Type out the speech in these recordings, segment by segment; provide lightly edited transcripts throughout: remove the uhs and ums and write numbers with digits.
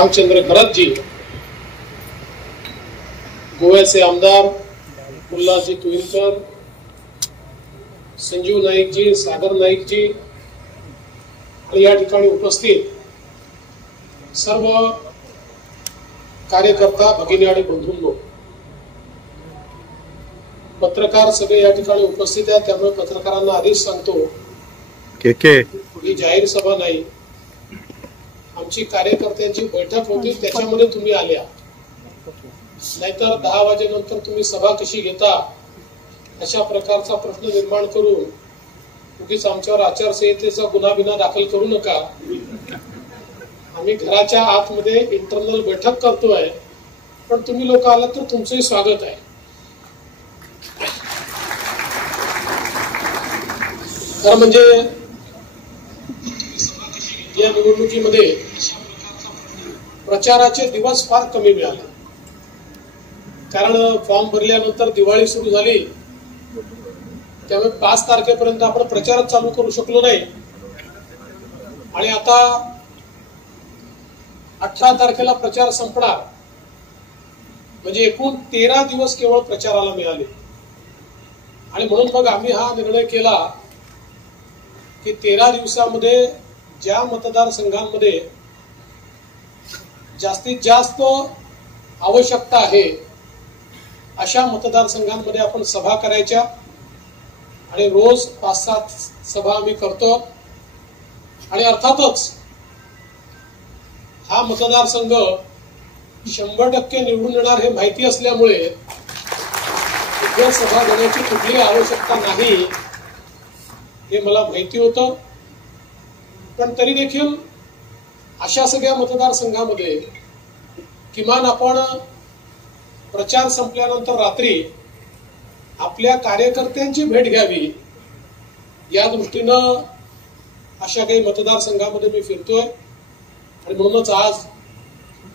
रामचंद्र खरतजी, गोव्याचे आमदार मुल्लाजी तुईलकर, संजीव नाईकजी, सागर नाईकजी आणि या ठिकाणी उपस्थित सर्व कार्यकर्ता भगिनी आणि बंधूंनो, पत्रकार सगळे या ठिकाणी उपस्थित आहेत। त्यामुळे पत्रकारांना आधीच सांगतो ही जाहीर सभा नाही, आमची कार्यकर्त्यांची बैठक होती, त्याच्यामध्ये तुम्ही आल्या, नाहीतर 10 वाजेनंतर तुम्ही सभा कशी घेता अशा प्रकारचा प्रश्न निर्माण करून उगीच आमच्यावर आचारसंहितेचा गुन्हा बिना दाखल करू नका। आम्ही घराच्या आतमध्ये इंटरनल बैठक करतोय, पण तुम्ही लोक आलात तर तुमचंही स्वागत आहे। खरं म्हणजे या निवडणुकीमध्ये प्रचाराचे दिवस फार कमी मिळाले, कारण फॉर्म भरल्यानंतर दिवाळी सुरू झाली, त्यामुळे 5 तारखेपर्यंत आपण प्रचारच चालू करू शकलो नाही। आणि आता 18 तारखेला प्रचार संपणार, म्हणजे एकूण 13 दिवस केवळ प्रचाराला मिळाले। आणि म्हणून मग आम्ही हा निर्णय केला की 13 दिवसामध्ये ज्या मतदारसंघांमध्ये जास्तीत जास्त आवश्यकता आहे अशा मतदारसंघांमध्ये आपण सभा करायच्या, आणि रोज 5-7 सभा आम्ही करतो। आणि अर्थातच हा मतदारसंघ 100% निवडून येणार हे माहिती असल्यामुळे इथे सभा घेण्याची कुठलीही आवश्यकता नाही हे मला माहिती होतं। पण तरी देखील अशा सगळ्या मतदारसंघामध्ये किमान आपण प्रचार संपल्यानंतर रात्री आपल्या कार्यकर्त्यांची भेट घ्यावी, या दृष्टीनं अशा काही मतदारसंघामध्ये मी फिरतोय। आणि म्हणूनच आज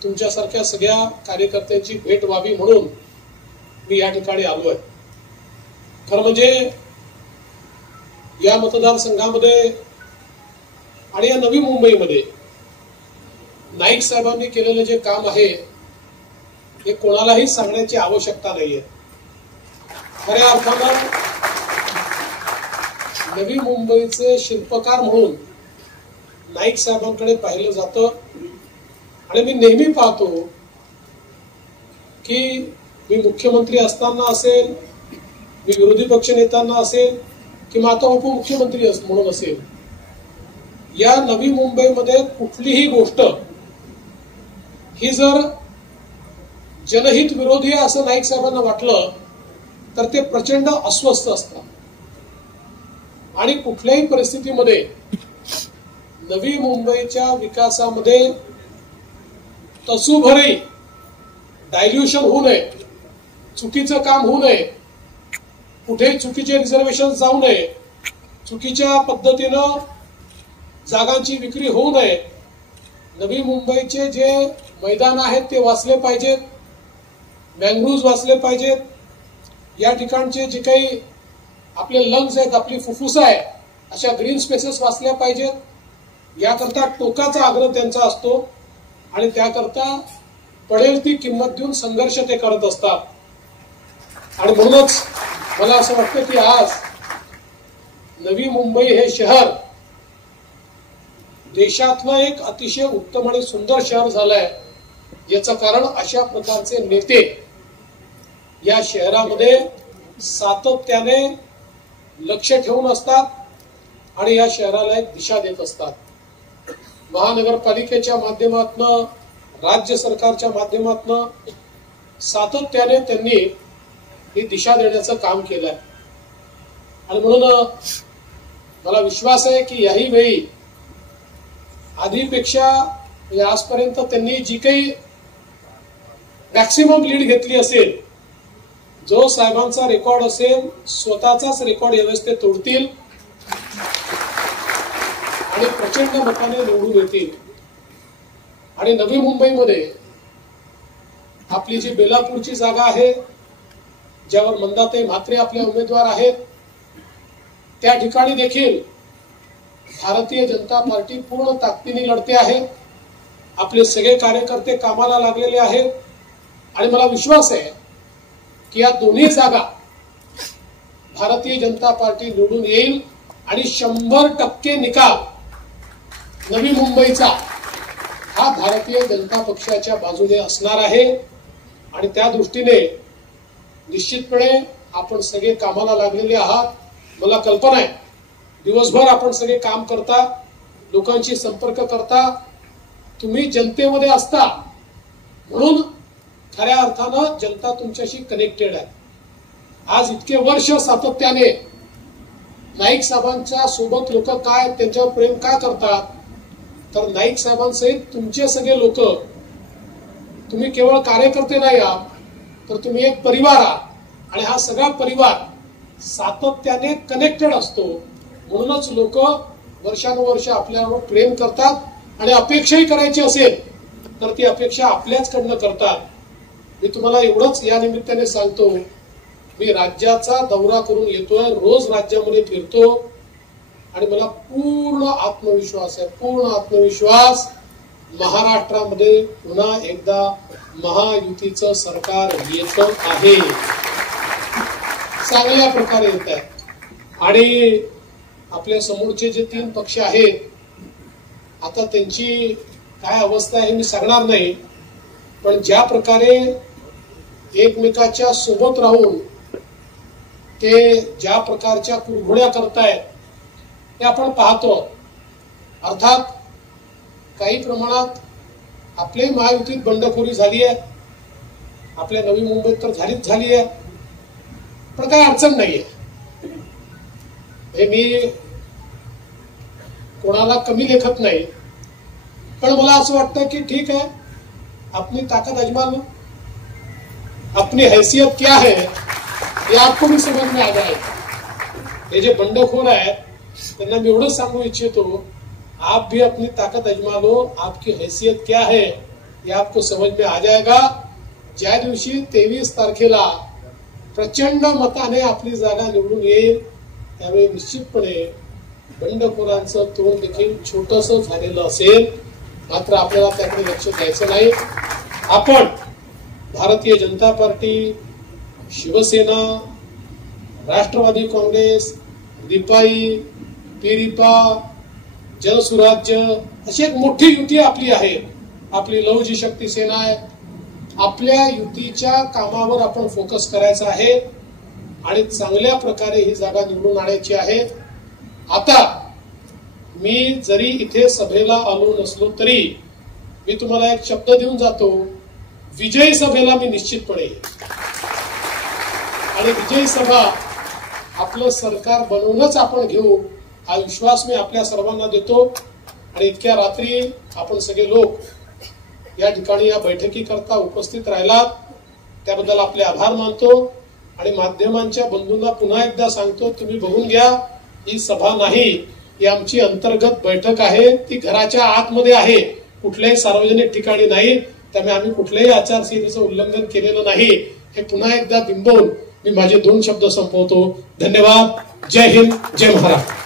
तुमच्यासारख्या सगळ्या कार्यकर्त्यांची भेट व्हावी म्हणून मी या ठिकाणी आलोय। खरं म्हणजे या मतदारसंघामध्ये आणि या नवी मुंबईमध्ये नाईक साहेबांनी केलेलं जे काम आहे हे कोणालाही सांगण्याची आवश्यकता नाहीये। खऱ्या अर्थानं नवी मुंबईचे शिल्पकार म्हणून नाईक साहेबांकडे पाहिलं जातं। आणि मी नेहमी पाहतो की मी मुख्यमंत्री असताना असेल, मी विरोधी पक्ष नेत्यांना असेल किंवा आता उपमुख्यमंत्री म्हणून असेल, या नवी मुंबईमध्ये कुठलीही गोष्ट ही जर जनहित विरोधी आहे असं नाईक साहेबांना वाटलं तर ते प्रचंड अस्वस्थ असतात। आणि कुठल्याही परिस्थितीमध्ये नवी मुंबईच्या विकासामध्ये तसूभरही डायल्युशन होऊ नये, चुकीचं काम होऊ नये, कुठेही चुकीचे रिझर्वेशन जाऊ नये, चुकीच्या पद्धतीनं जागांची विक्री होऊ नये, नवी मुंबईचे जे मैदान आहेत ते वाचले पाहिजेत, मॅंग्रोव्ज वाचले पाहिजेत, या ठिकाणचे जे काही आपले लंग्स आहेत, आपली फुफ्फुसं आहे, अशा ग्रीन स्पेसेस वाचल्या पाहिजेत, याकरता टोकाचा आग्रह त्यांचा असतो। आणि त्याकरता पडेल ती किंमत देऊन संघर्ष ते करत असतात। आणि म्हणूनच मला असं वाटतं की आज नवी मुंबई हे शहर देशातलं एक अतिशय उत्तम आणि सुंदर शहर झालंय, याचं कारण अशा प्रकारचे नेते या शहरामध्ये सातत्याने लक्ष ठेवून असतात आणि या शहराला एक दिशा देत असतात। महानगरपालिकेच्या माध्यमातून, राज्य सरकारच्या माध्यमातून सातत्याने त्यांनी ही दिशा देण्याचं काम केलंय। आणि म्हणून मला विश्वास आहे की याही वेळी आधीपेक्षा आजपर्यंत त्यांनी जी काही मॅक्सिमम लीड घेतली असेल, जो साहेबांचा रेकॉर्ड असेल, स्वतःचाच रेकॉर्ड यावेळेस ते तोडतील आणि प्रचंड मताने निवडून येतील। आणि नवी मुंबईमध्ये आपली जी बेलापूरची जागा आहे, ज्यावर मंदाताई म्हात्रे आपले उमेदवार आहेत, त्या ठिकाणी देखील भारतीय जनता पार्टी पूर्ण ताकदीने लढते आहे। आपले सगळे कार्यकर्ते कामाला लागलेले आहेत आणि मला विश्वास आहे की या दोन्ही जागा भारतीय जनता पार्टी निवडून येईल आणि 100% निकाल नवी मुंबईचा हा भारतीय जनता पक्षाच्या बाजूने असणार आहे आणि त्या दृष्टीने निश्चितपणे आपण सगळे कामाला लागलेले आहात. मला कल्पना आहे दिवसभर आपण सगळे काम करता, लोकांशी संपर्क करता, तुम्ही जनतेमध्ये असता म्हणून खऱ्या अर्थानं जनता तुमच्याशी कनेक्टेड आहे. आज इतके वर्ष सातत्याने नाईक साहेबांच्या सोबत लोक काय त्यांच्यावर प्रेम का करतात तर नाईक साहेबांसहित तुमचे सगळे लोक, तुम्ही केवळ कार्यकर्ते नाही आहात तर तुम्ही एक परिवार आहात आणि हा सगळा परिवार सातत्याने कनेक्टेड असतो. म्हणूनच लोक वर्षानुवर्ष आपल्यावर प्रेम करतात आणि अपेक्षाही करायची असेल तर ती अपेक्षा आपल्याचकडनं करतात. मी तुम्हाला एवढंच या निमित्ताने सांगतो, मी राज्याचा दौरा करून येतोय, रोज राज्यामध्ये फिरतो आणि मला पूर्ण आत्मविश्वास महाराष्ट्रामध्ये पुन्हा एकदा महायुतीचं सरकार येतं आहे, चांगल्या प्रकारे येत आहे. आणि आपल्या समोरचे जे 3 पक्ष आहेत आता त्यांची काय अवस्था आहे मी सांगणार नाही, पण ज्या प्रकारे एकमेकाच्या सोबत राहून ते ज्या प्रकारच्या कुरघोड्या करतायत ते आपण पाहतो. अर्थात काही प्रमाणात आपल्याही महायुतीत बंडखोरी झाली आहे, आपल्या नवी मुंबईत तर झाली आहे, पण काही अडचण नाहीये. हे मी कोणाला कमी लेखत नाही, पण मला असं वाटतं की ठीक है, अपनी ताकत आजमा लो, अपनी हैसियत क्या है ये आपको भी समझ में आ जाएगा. हे जे बंडखोर आहेत त्यांना मी एवढंच सांगू इच्छितो, आप भी अपनी ताकत आजमा लो, आपकी हैसियत क्या है ये आपको समझ में आ जाएगा. ज्या दिवशी 23 तारखेला प्रचंड मताने आपली जागा निवडून येईल त्यावेळी निश्चितपणे बंडखोरांचं तोंड देखील छोटंसं झालेलं असेल. मात्र आपल्याला त्याकडे लक्ष द्यायचं नाही. आपण भारतीय जनता पार्टी, शिवसेना, राष्ट्रवादी काँग्रेस, रिपाई, पिरिपा, जनसुराज्य अशी एक मोठी युती आपली आहे. आपली लवजी शक्ती सेना आहे. आपल्या युतीच्या कामावर आपण फोकस करायचा आहे आणि चांगल्या प्रकारे ही जागा निवडून आणायची आहे. आता मी जरी इथे सभेला आलो नसलो तरी मी तुम्हाला एक शब्द देऊन जातो, विजयी सभेला मी निश्चितपणे येईन आणि विजयी सभा आपलं सरकार बनवूनच आपण घेऊ हा विश्वास मी आपल्या सर्वांना देतो. आणि इतक्या रात्री आपण सगळे लोक या ठिकाणी या बैठकीकरता उपस्थित राहिलात त्याबद्दल आपले आभार मानतो आणि माध्यमांच्या बंधूंना पुन्हा एकदा सांगतो, तुम्ही बघून घ्या, ही सभा नाही, ही आमची अंतर्गत बैठक आहे. ती घराच्या आतमध्ये आहे, कुठल्याही सार्वजनिक ठिकाणी नाही. त्यामुळे आम्ही कुठल्याही आचारसंहितेचं उल्लंघन केलेलं नाही हे पुन्हा एकदा बिंबवून मी माझे 2 शब्द संपवतो. धन्यवाद. जय हिंद, जय महाराष्ट्र.